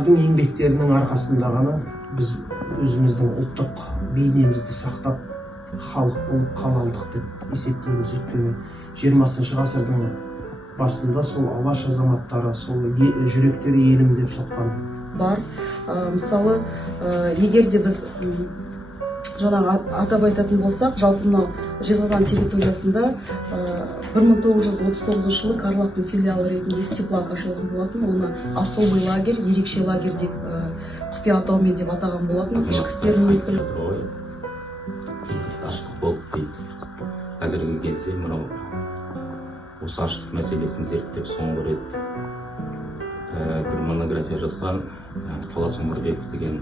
олардың еңбектерінің арқасында ғана біз өзіміздің ұлттық бейнемізді сақтап халық болып қала алдық деп есептейміз. Өйткені 20 ғасырдың басында сол алаш азаматтары, сол жүректері елім деп соққан бар. Мысалы, егер де біз жаңағы атап айтатын болсақ, жалпы мынау Жезқазған территориясында 1939 жылы Карловтың филиалы ретінде степлак ашылған болатын. Оны особый лагерь, ерекше лагерь деп құпия атаумен деп атаған болатын. Ішкі істер министрлігі аштық болып дейді. Қазіргі кезде мынау осы аштық мәселесін зерттеп соңғы рет бір монография жазған Талас Омарбеков деген